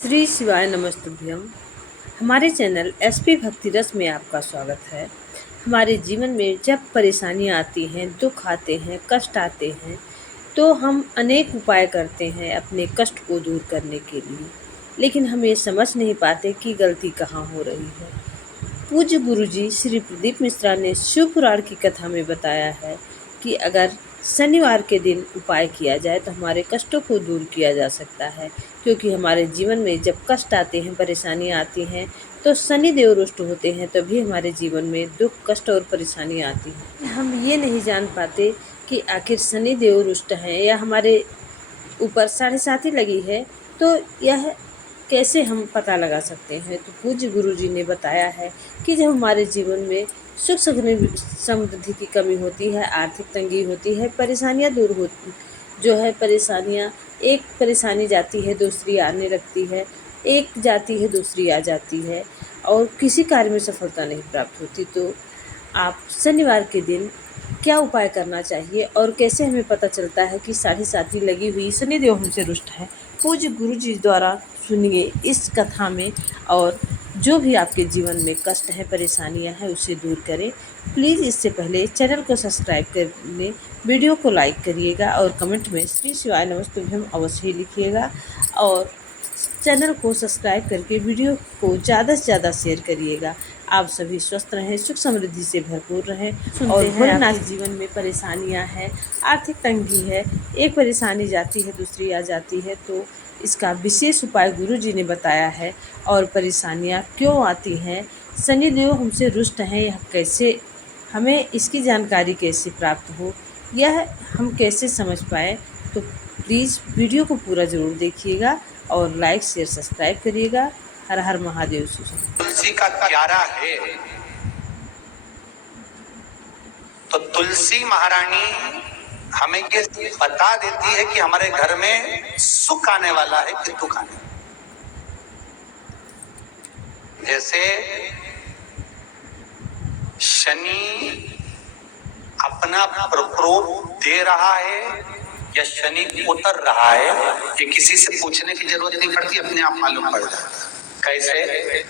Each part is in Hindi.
श्री शिवाय नमस्तुभ्यम। हमारे चैनल एसपी भक्ति रस में आपका स्वागत है। हमारे जीवन में जब परेशानियां आती हैं, दुख आते हैं, कष्ट आते हैं, तो हम अनेक उपाय करते हैं अपने कष्ट को दूर करने के लिए, लेकिन हम ये समझ नहीं पाते कि गलती कहाँ हो रही है। पूज्य गुरुजी श्री प्रदीप मिश्रा ने शिव पुराण की कथा में बताया है कि अगर शनिवार के दिन उपाय किया जाए तो हमारे कष्टों को दूर किया जा सकता है, क्योंकि हमारे जीवन में जब कष्ट आते हैं, परेशानियां आती हैं, तो शनि देव रुष्ट होते हैं, तभी हमारे जीवन में दुख, कष्ट और परेशानियां आती हैं। हम ये नहीं जान पाते कि आखिर शनि देव रुष्ट हैं या हमारे ऊपर साढ़े साती लगी है, तो यह कैसे हम पता लगा सकते हैं। तो पूज्य गुरुजी ने बताया है कि जब हमारे जीवन में सुख समृद्धि की कमी होती है, आर्थिक तंगी होती है, परेशानियां दूर होती जो है परेशानियां, एक परेशानी जाती है दूसरी आने लगती है, एक जाती है दूसरी आ जाती है और किसी कार्य में सफलता नहीं प्राप्त होती, तो आप शनिवार के दिन क्या उपाय करना चाहिए और कैसे हमें पता चलता है कि साढ़े साती लगी हुई शनिदेव हमसे रुष्ट है। पूज्य गुरु जी द्वारा सुनिए इस कथा में, और जो भी आपके जीवन में कष्ट है, परेशानियां हैं, उसे दूर करें। प्लीज़ इससे पहले चैनल को सब्सक्राइब करने, वीडियो को लाइक करिएगा और कमेंट में श्री शिवाय नमस्तुभ्यम अवश्य ही लिखिएगा, और चैनल को सब्सक्राइब करके वीडियो को ज़्यादा से ज़्यादा शेयर करिएगा। आप सभी स्वस्थ रहें, सुख समृद्धि से भरपूर रहें। और भोलेनाथ जीवन में परेशानियां हैं, आर्थिक तंगी है, एक परेशानी जाती है दूसरी आ जाती है, तो इसका विशेष उपाय गुरु जी ने बताया है। और परेशानियां क्यों आती हैं, शनिदेव हमसे रुष्ट हैं, यह कैसे, हमें इसकी जानकारी कैसे प्राप्त हो, यह हम कैसे समझ पाएँ। तो प्लीज़ वीडियो को पूरा ज़रूर देखिएगा और लाइक शेयर सब्सक्राइब करिएगा। हर हर महादेव। तुलसी का क्यारा है तो तुलसी महारानी हमें ये बता देती है कि हमारे घर में सुख आने वाला है कि दुख आने। जैसे शनि अपना प्रकोप दे रहा है या शनि उतर रहा है, ये किसी से पूछने की जरूरत नहीं पड़ती, अपने आप मालूम पड़ जाता। कैसे?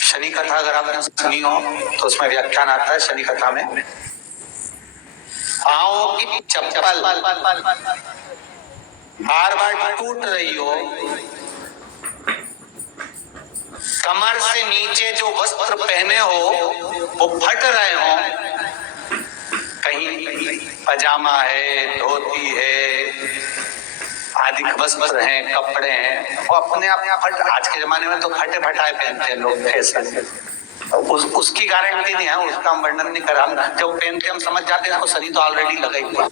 शनि कथा अगर आपने सुनी हो तो उसमें व्याख्यान आता है शनि कथा में, पांव की चप्पल बार बार टूट रही हो, कमर से नीचे जो वस्त्र पहने हो वो फट रहे हो, कहीं पजामा है, धोती है, आदि वस्त्र हैं, कपड़े हैं, वो अपने आप फट। आज के जमाने में तो फटे फटाए पहनते हैं लोग, फैशन। उसकी गारंटी नहीं है, उसका हम वर्णन नहीं कर रहा। हम जब पहनते हम समझ जाते हैं इसको शनि तो ऑलरेडी लगा ही हुआ।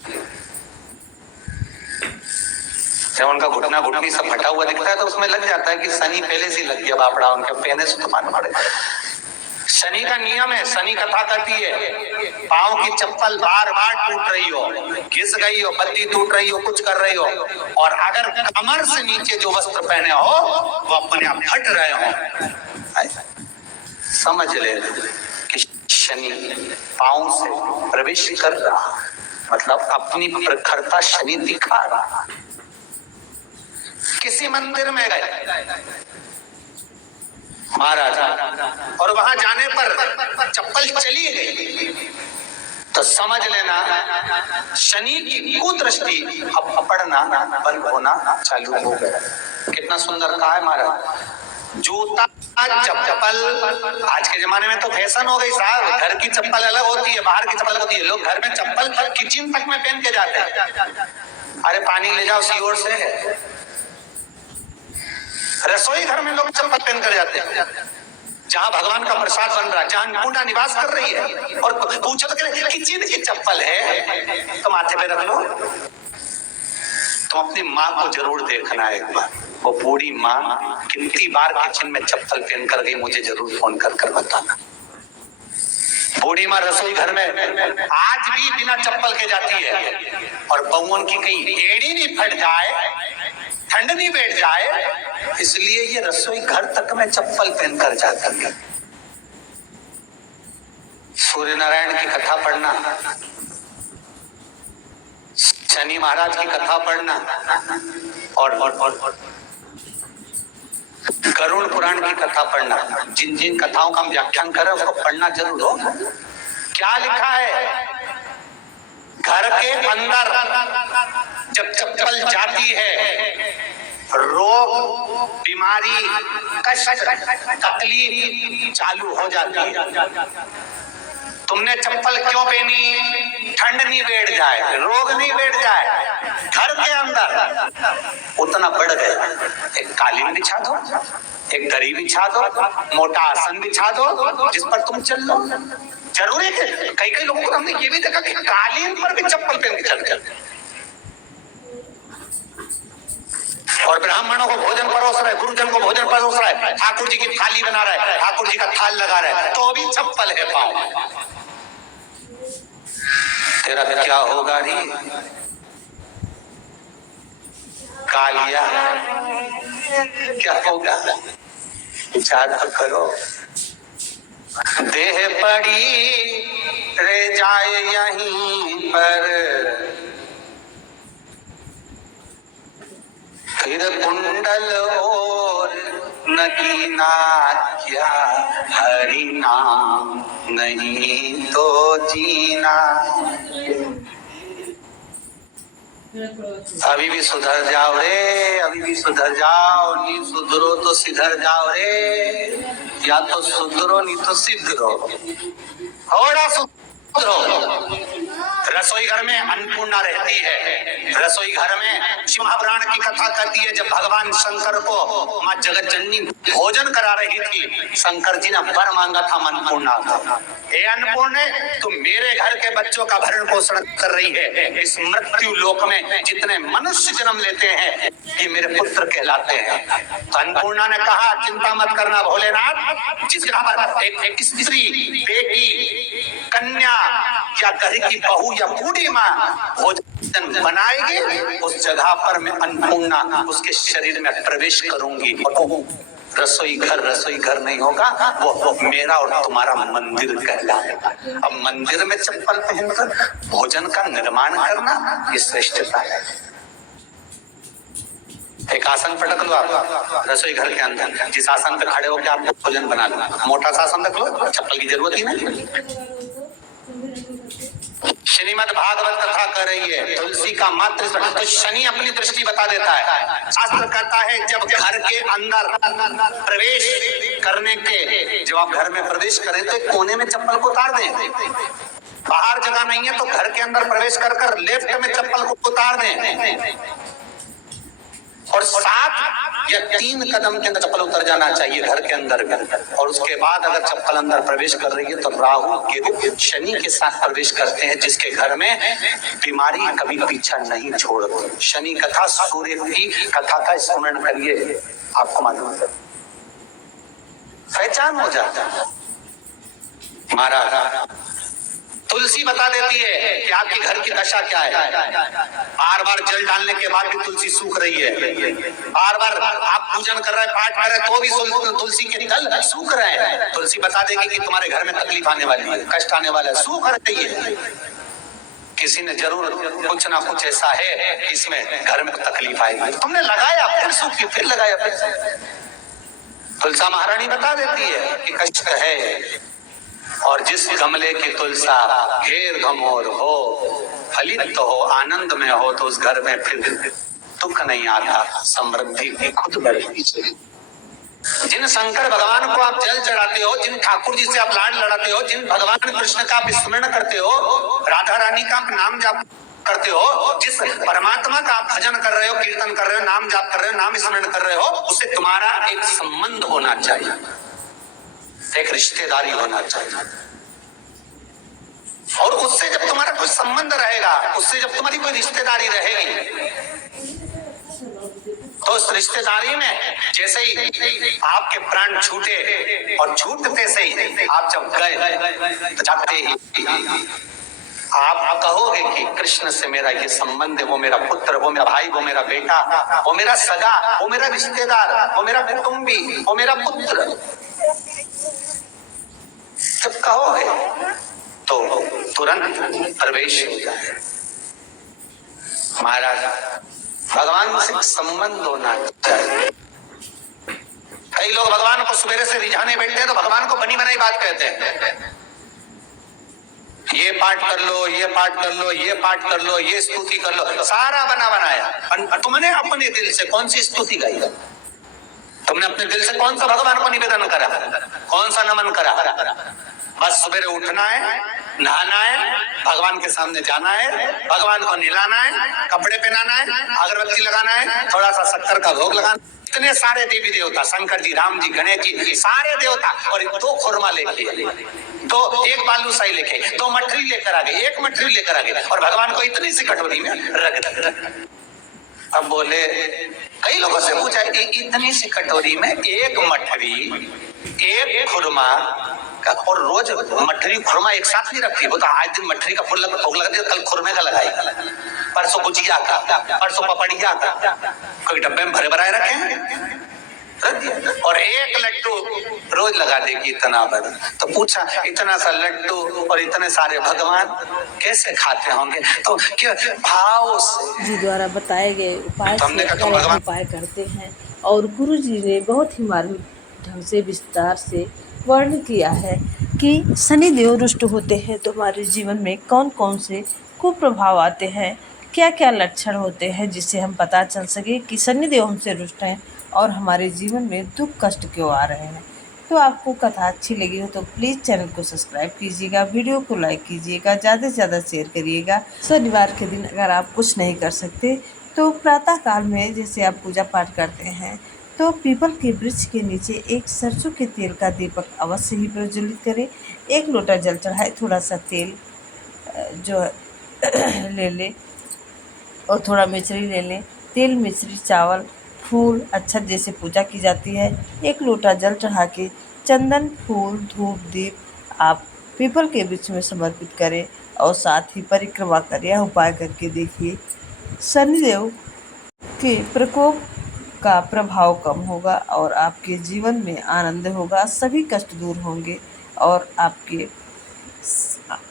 जब उनका घुटना घुटनी सब फटा हुआ दिखता है तो उसमें लग जाता है कि शनि पहले से लग गया बापड़ा, उनके पहने से तो मालूम पड़े। शनि का नियम है, शनि कथा कहती है पांव की चप्पल बार बार टूट रही हो, घिस गई हो, पत्ती टूट रही हो, कुछ कर रही हो, और अगर कमर से नीचे जो वस्त्र पहने हो वो अपने आप फट रहे हो, समझ ले कि शनि पांव से प्रवेश कर रहा, मतलब अपनी प्रखरता शनि दिखा रहा। किसी मंदिर में गए महाराज और वहां जाने पर चप्पल चली गई तो समझ लेना शनि की कुदृष्टि अब पड़ना बंद होना चालू हो गया। कितना सुंदर कहा है महाराज। जूता चप्पल आज के जमाने में तो फैशन हो गई साहब, घर की चप्पल अलग होती है, बाहर की चप्पल होती है। लोग घर में चप्पल किचन तक में पहन के जाते हैं। अरे पानी ले जाओ सीओर से, रसोई घर में लोग चप्पल पहन कर जाते हैं। जहां भगवान का प्रसाद बन रहा है, जहां अन्नपूर्णा निवास कर रही है, और पूछो तो किचन की चप्पल है तो माथे पे रख लो। तुम अपनी माँ को जरूर देखना है एक बार, वो बूढ़ी माँ कितनी बार किचन में चप्पल पहन कर गई, मुझे जरूर फोन कर कर बताना। बूढ़ी माँ रसोई घर में आज भी बिना चप्पल के जाती है, और बहुओं की कहीं एड़ी नहीं फट जाए, ठंड नहीं बैठ जाए, इसलिए ये रसोई घर तक में चप्पल पहनकर जाती है। सूर्य नारायण की कथा पढ़ना, शनि महाराज की कथा पढ़ना, और गरुड़ पुराण की कथा पढ़ना, जिन जिन कथाओं का हम व्याख्यान कर रहे हैं उसको पढ़ना जरूर हो। क्या लिखा है? घर के अंदर जब चप्पल जाती है, रोग, बीमारी, कष्ट, तकलीफ चालू हो जाती है। तुमने चप्पल क्यों पहनी? ठंड नहीं बैठ जाए, रोग नहीं बैठ जाए। घर के अंदर उतना बढ़ गया, एक कालीन बिछा दो, एक दरी बिछा दो, मोटा आसन बिछा दो जिस पर तुम चल लो। जरूरी है। कई कई लोगों को हमने ये भी देखा कि कालीन पर भी चप्पल पहन के चलते हैं और ब्राह्मणों को भोजन परोस रहा है, गुरुजन को भोजन परोस रहा है, ठाकुर जी की थाली बना रहा है, ठाकुर जी का थाल लगा रहा है, तो भी चप्पल है पाँव। तेरा क्या होगा री कालिया? क्या होगा? विचार तो करो। देह पड़ी रह जाए यहीं पर, फिर कुंडल और नगीना क्या, हरि नाम नहीं तो जीना। अभी भी सुधर जाओ रे, अभी भी सुधर जाओ, नहीं सुधरो तो सिधर जाओ रे, या तो सुधरो नहीं तो सिधरो, थोड़ा सुधरो। रसोई घर में अन्नपूर्णा रहती है। रसोई घर में शिव पुराण की कथा कहती है, जब भगवान शंकर को माँ जगत जननी भोजन करा रही थी, शंकर जी ने वर मांगा था अन्नपूर्णा का। हे अन्नपूर्णे, तुम मेरे घर के बच्चों का भरण पोषण कर रही है। इस मृत्यु लोक में जितने मनुष्य जन्म लेते हैं ये मेरे पुत्र कहलाते हैं। तो अन्नपूर्णा ने कहा, चिंता मत करना भोलेनाथ, जिस जगह पर एक स्त्री, बेटी, कन्या या घर की बहू या बूढ़ी माँ भोजन बनाएगी, उस जगह पर मैं अन्नपूर्णा उसके शरीर में प्रवेश करूंगी। रसोई घर नहीं होगा, वो मेरा और तुम्हारा मंदिर कहलाएगा। अब मंदिर में चप्पल पहनकर भोजन का निर्माण करना ये श्रेष्ठता है। एक आसन पटक लो आप रसोई घर के अंदर, जिस आसन पे खड़े होकर आप भोजन बना लो, मोटा सा आसन रख लो, चप्पल की जरूरत ही नहीं। श्रीमद् भागवत कथा कर रही है, तुलसी का मात्र तो शनि अपनी दृष्टि बता देता है। शास्त्र कहता है जब घर के अंदर प्रवेश करने के, जब आप घर में प्रवेश करें तो कोने में चप्पल को उतार दें। बाहर जगह नहीं है तो घर के अंदर प्रवेश कर लेफ्ट में चप्पल को उतार दें और 7 या 3 कदम के अंदर चप्पल उतर जाना चाहिए घर के अंदर। और उसके बाद अगर चप्पल अंदर प्रवेश कर रही है तो राहु केतु शनि के साथ प्रवेश करते हैं, जिसके घर में बीमारी कभी पीछा नहीं छोड़ती। शनि कथा, सूर्य की कथा का स्मरण करिए, आपको मालूम है, पहचान हो जाता है। महाराज तुलसी बता देती है कि आपके घर की दशा क्या है। बार बार जल डालने के बाद भी तुलसी सूख रही है, बार बार आप पूजन कर रहे हैं, पाठ कर रहे हैं, तो भी तुलसी के दल सूख रहे हैं। तुलसी बता देगी कि तुम्हारे घर में तकलीफ आने वाली है, कष्ट आने वाला है, सूख रही है। किसी ने जरूर कुछ ना कुछ ऐसा है कि इसमें घर में तकलीफ आएगी, तुमने लगाया फिर सूखी, फिर लगाया फिर। तुलसा महारानी बता देती है कि कष्ट है, और जिस गमले की तुलसा घेर घमोर हो, फलित हो, आनंद में हो, तो उस घर में फिर दुख नहीं आता, समृद्धि भी खुद बढ़ती है। जिन शंकर भगवान को आप जल चढ़ाते हो, जिन ठाकुर जी से आप लाड लड़ाते हो, जिन भगवान कृष्ण का आप स्मरण करते हो, राधा रानी का आप नाम जाप करते हो, जिस परमात्मा का आप भजन कर रहे हो, कीर्तन कर रहे हो, नाम जाप कर रहे हो, नाम स्मरण कर रहे हो, उससे तुम्हारा एक संबंध होना चाहिए, एक रिश्तेदारी होना चाहिए। और उससे जब तुम्हारा कोई संबंध रहेगा, उससे जब तुम्हारी कोई रिश्तेदारी रहेगी, तो उस रिश्तेदारी में जैसे ही आपके प्राण छूटे, और छूटते से ही आप जब गए तो जाते ही आप कहोगे कि कृष्ण से मेरा ये संबंध है, वो मेरा पुत्र, वो मेरा भाई, वो मेरा बेटा, वो मेरा सगा, वो मेरा रिश्तेदार, वो मेरा कुटुंबी, वो मेरा पुत्र। जब कहोगे तो तुरंत प्रवेश हो जाए। महाराज भगवान से संबंध होना चाहिए। कई लोग भगवान को सवेरे से रिझाने बैठते हैं तो भगवान को बनी बनाई बात कहते हैं। ये पाठ कर लो, ये पाठ कर लो, ये पाठ कर लो, ये स्तुति कर लो, सारा बना बनाया। तुमने अपने दिल से कौन सी स्तुति गाई? तुमने अपने दिल से कौन सा भगवान को निवेदन करा, कौन सा नमन करा? बस सवेरे उठना है, नहाना है, भगवान के सामने जाना है, भगवान को नहलाना है, कपड़े पहनाना है, अगरबत्ती लगाना है, थोड़ा सा शक्कर का भोग लगाना। इतने सारे देवी देवता, शंकर जी, राम जी, गणेश जी, सारे देवता, और 2 खुरमा लेके, तो 1 बालूशाही लेके, 2 मठरी लेकर आ गए, 1 मठरी लेकर आ गए, और भगवान को इतनी सी कटोरी में रख रख। अब बोले, कई लोगों से पूछा, इतनी सी कटोरी में 1 मठरी, 1 खुरमा, और रोज मठरी खुरमा एक साथ नहीं रखती। वो तो आज दिन मठरी का फूल भोग लगा दिया, कल खुरमे का लगाई, परसों गुजिया का, परसों पपड़िया का, कोई डब्बे में भरे भराए रखे, और 1 लड्डू रोज लगा देगी इतना बड़ा। तो पूछा, इतना सा लड्डू और इतने सारे भगवान कैसे खाते होंगे? तो क्या भाव से जी द्वारा बताए गए उपाय तो हमने से कहा, तुम अगर हम भगवान उपाय करते हैं, और गुरु जी ने बहुत ही मार्मिक ढंग से विस्तार से वर्णन किया है कि शनिदेव रुष्ट होते हैं तो हमारे जीवन में कौन कौन से कुप्रभाव आते हैं, क्या क्या लक्षण होते हैं, जिससे हम पता चल सके कि शनिदेव हमसे रुष्ट हैं और हमारे जीवन में दुख कष्ट क्यों आ रहे हैं। तो आपको कथा अच्छी लगी हो तो प्लीज़ चैनल को सब्सक्राइब कीजिएगा, वीडियो को लाइक कीजिएगा, ज़्यादा से ज़्यादा शेयर करिएगा। शनिवार के दिन अगर आप कुछ नहीं कर सकते तो प्रातः काल में जैसे आप पूजा पाठ करते हैं तो पीपल के वृक्ष के नीचे एक सरसों के तेल का दीपक अवश्य ही प्रज्वलित करें। 1 लोटा जल चढ़ाए, थोड़ा सा तेल जो ले लें और थोड़ा मिश्री ले लें। तेल, मिश्री, चावल, फूल, अक्षत जैसे पूजा की जाती है। 1 लोटा जल चढ़ा के चंदन, फूल, धूप, दीप आप पीपल के वृक्ष में समर्पित करें और साथ ही परिक्रमा करें। यह उपाय करके देखिए, शनिदेव के प्रकोप का प्रभाव कम होगा और आपके जीवन में आनंद होगा, सभी कष्ट दूर होंगे और आपके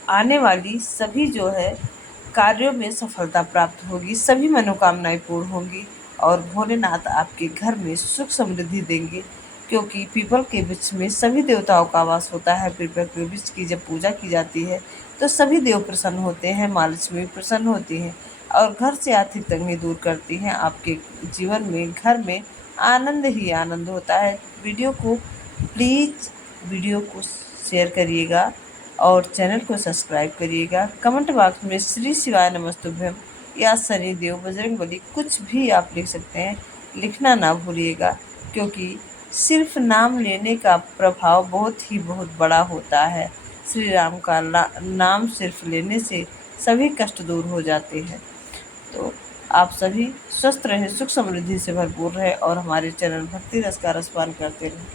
आने वाली सभी जो है कार्यों में सफलता प्राप्त होगी, सभी मनोकामनाएं पूर्ण होंगी और भोलेनाथ आपके घर में सुख समृद्धि देंगे। क्योंकि पीपल के वृक्ष में सभी देवताओं का वास होता है। पीपल के वृक्ष की जब पूजा की जाती है तो सभी देव प्रसन्न होते हैं, माँ लक्ष्मी प्रसन्न होती हैं और घर से आर्थिक तंगी दूर करती हैं। आपके जीवन में, घर में आनंद ही आनंद होता है। वीडियो को शेयर करिएगा और चैनल को सब्सक्राइब करिएगा। कमेंट बॉक्स में श्री शिवाय नमस्तुभ्यम या शनिदेव, बजरंगबली कुछ भी आप लिख सकते हैं, लिखना ना भूलिएगा, क्योंकि सिर्फ नाम लेने का प्रभाव बहुत बड़ा होता है। श्री राम का नाम सिर्फ लेने से सभी कष्ट दूर हो जाते हैं। तो आप सभी स्वस्थ रहें, सुख समृद्धि से भरपूर रहें और हमारे चैनल भक्ति रस का रसपान करते रहें।